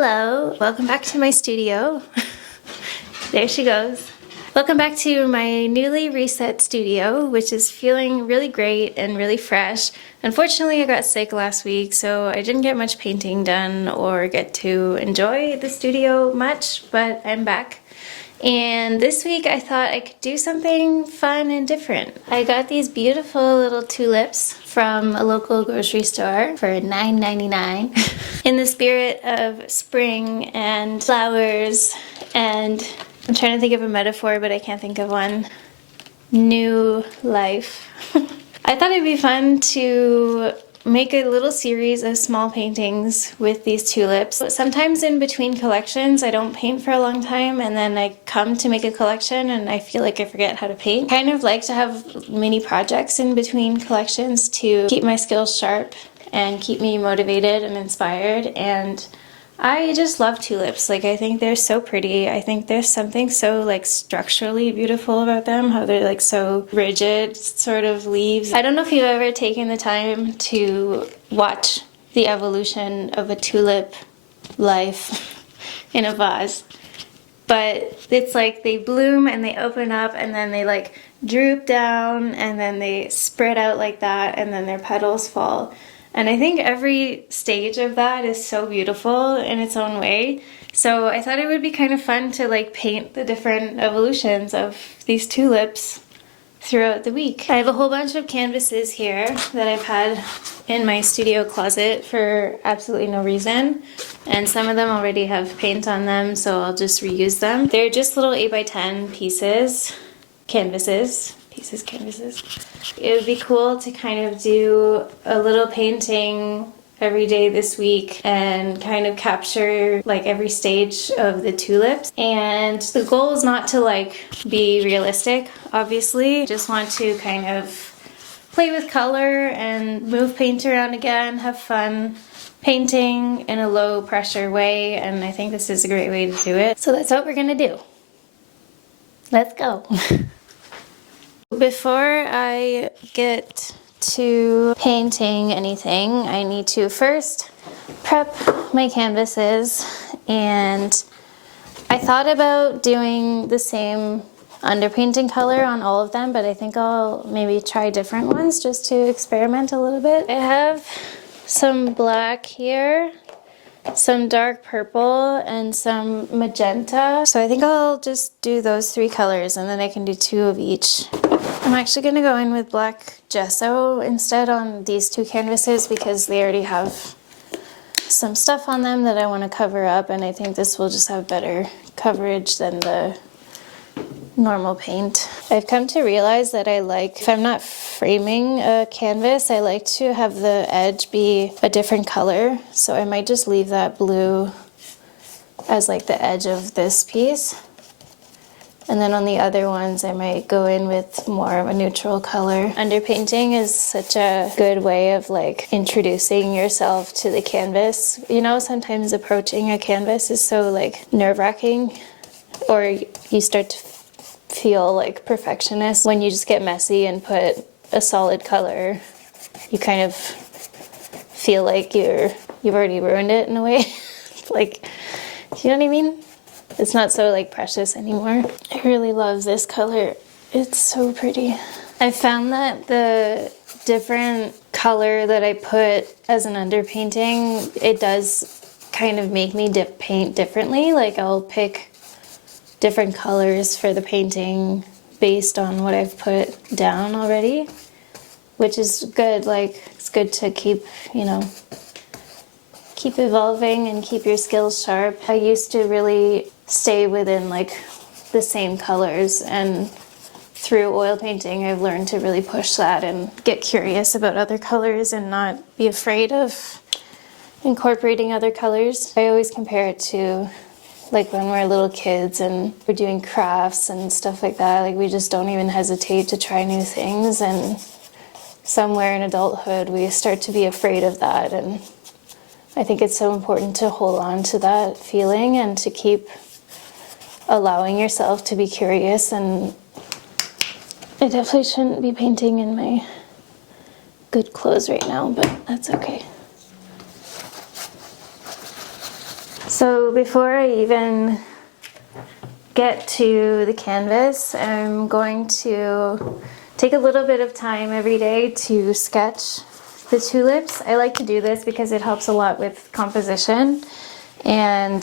Hello, welcome back to my studio. There she goes. Welcome back to my newly reset studio, which is feeling really great and really fresh. Unfortunately, I got sick last week, so I didn't get much painting done or get to enjoy the studio much, but I'm back. And this week I thought I could do something fun and different. I got these beautiful little tulips from a local grocery store for $9.99 in the spirit of spring and flowers and I'm trying to think of a metaphor, but I can't think of one. New life. I thought it'd be fun to make a little series of small paintings with these tulips. Sometimes in between collections I don't paint for a long time and then I come to make a collection and I feel like I forget how to paint. I kind of like to have mini projects in between collections to keep my skills sharp and keep me motivated and inspired, and I just love tulips. Like, I think they're so pretty. I think there's something so like structurally beautiful about them, how they're like so rigid sort of leaves. I don't know if you've ever taken the time to watch the evolution of a tulip life in a vase, but it's like they bloom and they open up and then they like droop down and then they spread out like that and then their petals fall. And I think every stage of that is so beautiful in its own way. So I thought it would be kind of fun to like paint the different evolutions of these tulips throughout the week. I have a whole bunch of canvases here that I've had in my studio closet for absolutely no reason. And some of them already have paint on them, so I'll just reuse them. They're just little 8x10 pieces, canvases. It would be cool to kind of do a little painting every day this week and kind of capture like every stage of the tulips. And the goal is not to like be realistic, obviously. Just want to kind of play with color and move paint around again, have fun painting in a low pressure way, and I think this is a great way to do it. So that's what we're gonna do. Let's go. Before I get to painting anything, I need to first prep my canvases, and I thought about doing the same underpainting color on all of them, but I think I'll maybe try different ones just to experiment a little bit. I have some black here, some dark purple, and some magenta. So I think I'll just do those three colors and then I can do two of each. I'm actually going to go in with black gesso instead on these two canvases because they already have some stuff on them that I want to cover up, and I think this will just have better coverage than the normal paint. I've come to realize that I like, if I'm not framing a canvas, I like to have the edge be a different color. So I might just leave that blue as like the edge of this piece. And then on the other ones, I might go in with more of a neutral color. Underpainting is such a good way of like introducing yourself to the canvas. You know, sometimes approaching a canvas is so like nerve-wracking, or you start to feel like perfectionist when you just get messy and put a solid color. You kind of feel like you've already ruined it in a way. Like, do you know what I mean? It's not so like precious anymore. I really love this color. It's so pretty. I found that the different color that I put as an underpainting, it does kind of make me paint differently. Like, I'll pick different colors for the painting based on what I've put down already, which is good. Like, it's good to keep, you know, keep evolving and keep your skills sharp. I used to really stay within like the same colors, and through oil painting I've learned to really push that and get curious about other colors and not be afraid of incorporating other colors. I always compare it to like when we're little kids and we're doing crafts and stuff like that. Like, we just don't even hesitate to try new things, and somewhere in adulthood we start to be afraid of that, and I think it's so important to hold on to that feeling and to keep allowing yourself to be curious. And I definitely shouldn't be painting in my good clothes right now, but that's okay. So before I even get to the canvas, I'm going to take a little bit of time every day to sketch the tulips. I like to do this because it helps a lot with composition and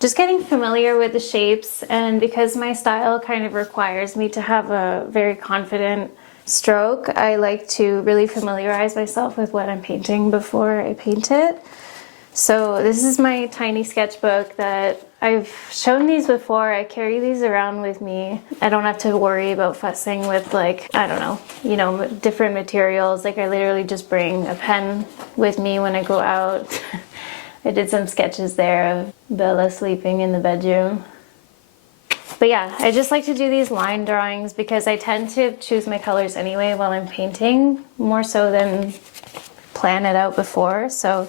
just getting familiar with the shapes, and because my style kind of requires me to have a very confident stroke, I like to really familiarize myself with what I'm painting before I paint it. So this is my tiny sketchbook that I've shown these before. I carry these around with me. I don't have to worry about fussing with, like, I don't know, you know, different materials. Like, I literally just bring a pen with me when I go out. I did some sketches there of Bella sleeping in the bedroom. But yeah, I just like to do these line drawings because I tend to choose my colors anyway while I'm painting, more so than plan it out before. So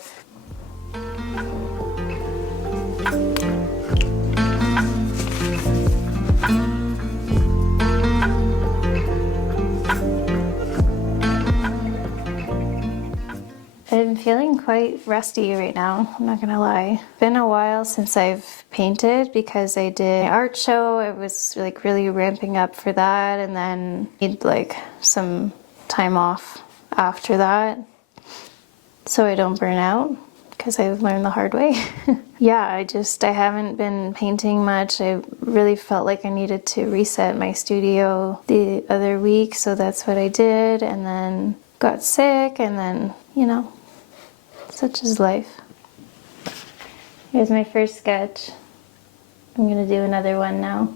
I'm feeling quite rusty right now, I'm not gonna lie. It's been a while since I've painted because I did an art show. I was like really ramping up for that, and then need like some time off after that so I don't burn out, because I've learned the hard way. Yeah, I haven't been painting much. I really felt like I needed to reset my studio the other week, so that's what I did, and then got sick, and then, you know, such is life. Here's my first sketch. I'm gonna do another one now.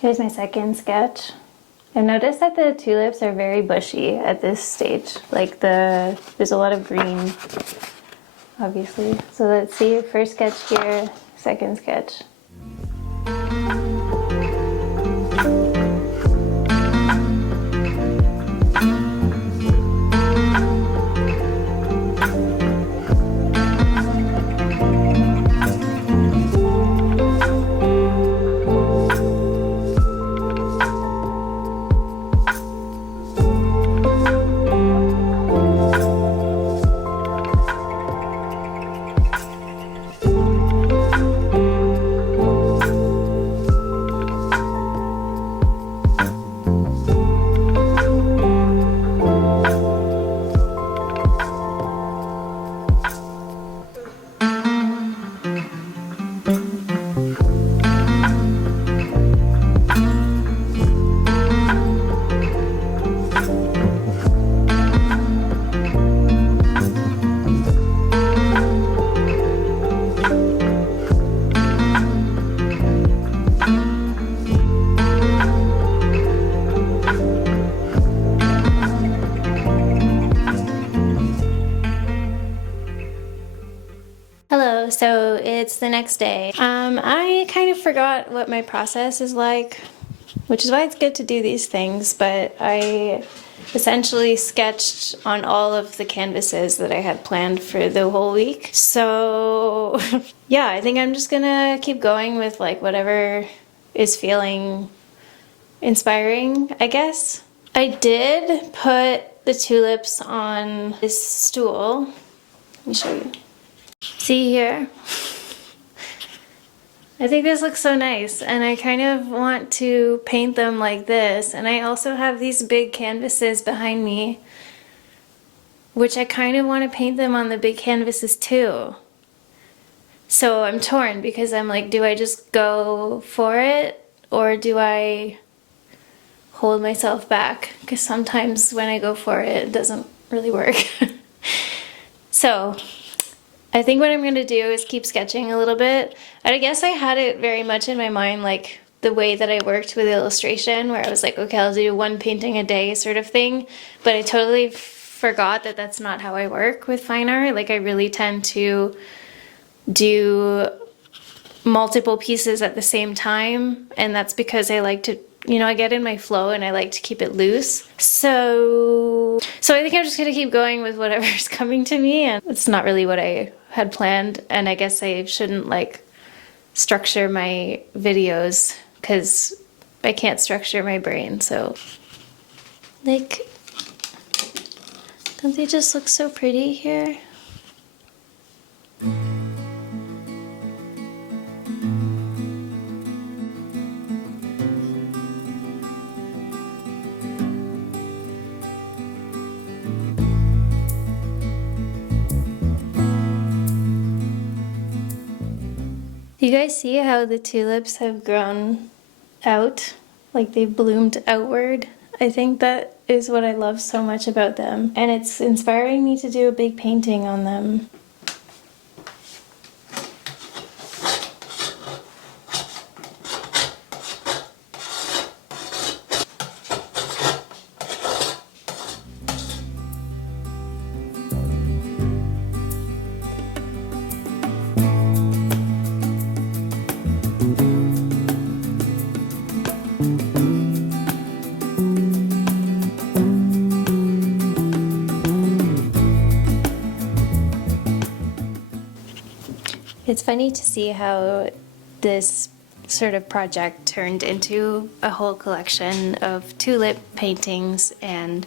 Here's my second sketch. I've noticed that the tulips are very bushy at this stage. Like there's a lot of green, obviously. So let's see, first sketch here, second sketch. Hello, so it's the next day. I kind of forgot what my process is like, which is why it's good to do these things, but I essentially sketched on all of the canvases that I had planned for the whole week. So yeah, I think I'm just gonna keep going with like whatever is feeling inspiring, I guess. I did put the tulips on this stool. Let me show you. See here? I think this looks so nice, and I kind of want to paint them like this. And I also have these big canvases behind me, which I kind of want to paint them on the big canvases too. So I'm torn because I'm like, do I just go for it, or do I hold myself back? Because sometimes when I go for it, it doesn't really work. So I think what I'm going to do is keep sketching a little bit. I guess I had it very much in my mind, like the way that I worked with illustration, where I was like, okay, I'll do one painting a day sort of thing. But I totally forgot that that's not how I work with fine art. Like, I really tend to do multiple pieces at the same time. And that's because I like to, you know, I get in my flow and I like to keep it loose. So I think I'm just gonna keep going with whatever's coming to me, and it's not really what I had planned. And I guess I shouldn't like structure my videos because I can't structure my brain. So like, don't they just look so pretty here? You guys see how the tulips have grown out? Like they've bloomed outward? I think that is what I love so much about them. And it's inspiring me to do a big painting on them. It's funny to see how this sort of project turned into a whole collection of tulip paintings, and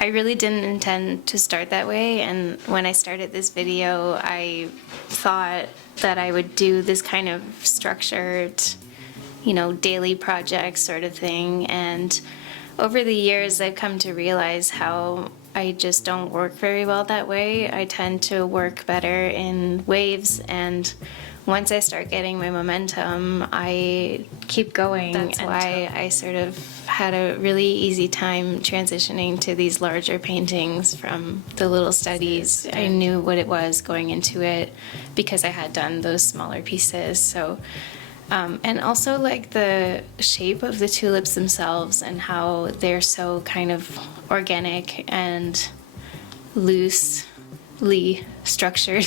I really didn't intend to start that way. And when I started this video, I thought that I would do this kind of structured, you know, daily project sort of thing. And over the years, I've come to realize how I just don't work very well that way. I tend to work better in waves, and once I start getting my momentum, I keep going. That's why I sort of had a really easy time transitioning to these larger paintings from the little studies. I knew what it was going into it because I had done those smaller pieces. So and also like the shape of the tulips themselves and how they're so kind of organic and loosely structured.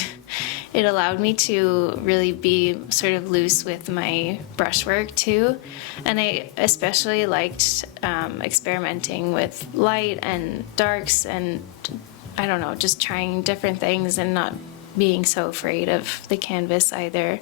It allowed me to really be sort of loose with my brushwork too. And I especially liked experimenting with light and darks and, I don't know, just trying different things and not being so afraid of the canvas either.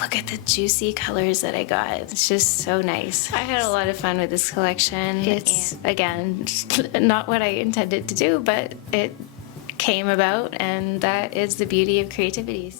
Look at the juicy colors that I got. It's just so nice. I had a lot of fun with this collection. It's, again, not what I intended to do, but it came about, and that is the beauty of creativity.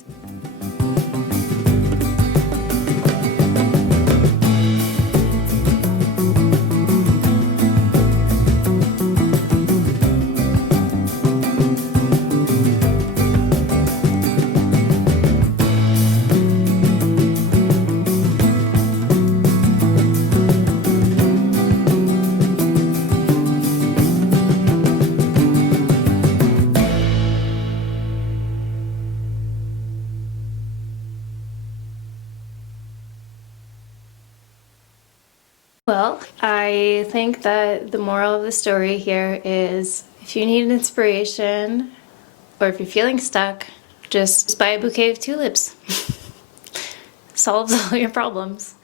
Well, I think that the moral of the story here is if you need an inspiration or if you're feeling stuck, just buy a bouquet of tulips. Solves all your problems.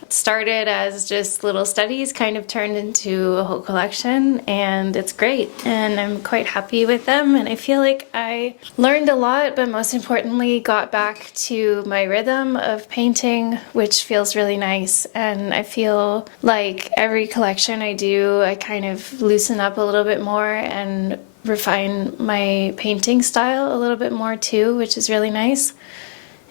It started as just little studies, kind of turned into a whole collection, and it's great. And I'm quite happy with them, and I feel like I learned a lot, but most importantly got back to my rhythm of painting, which feels really nice. And I feel like every collection I do, I kind of loosen up a little bit more and refine my painting style a little bit more too, which is really nice.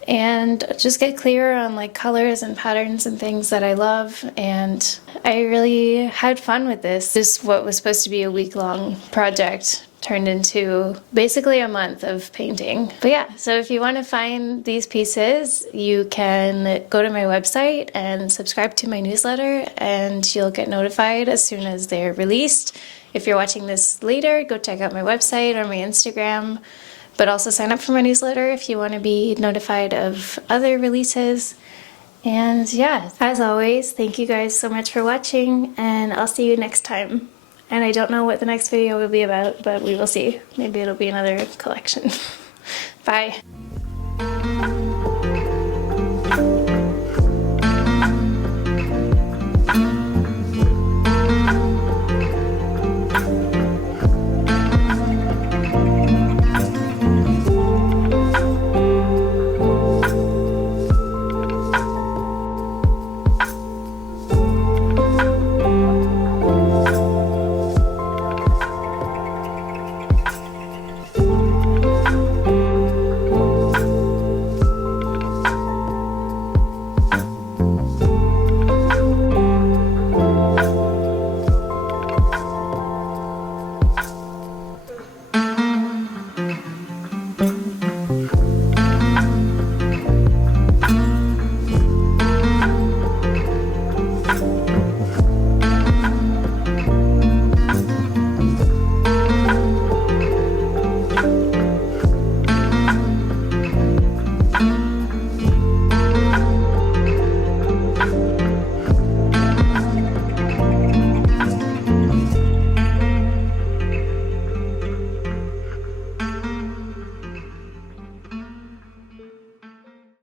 And just get clearer on like colors and patterns and things that I love. And I really had fun with this. This, what was supposed to be a week-long project, turned into basically a month of painting. But yeah, so if you want to find these pieces, you can go to my website and subscribe to my newsletter, and you'll get notified as soon as they're released. If you're watching this later, go check out my website or my Instagram. But also sign up for my newsletter if you want to be notified of other releases. And yeah, as always, thank you guys so much for watching, and I'll see you next time. And I don't know what the next video will be about, but we will see. Maybe it'll be another collection. Bye.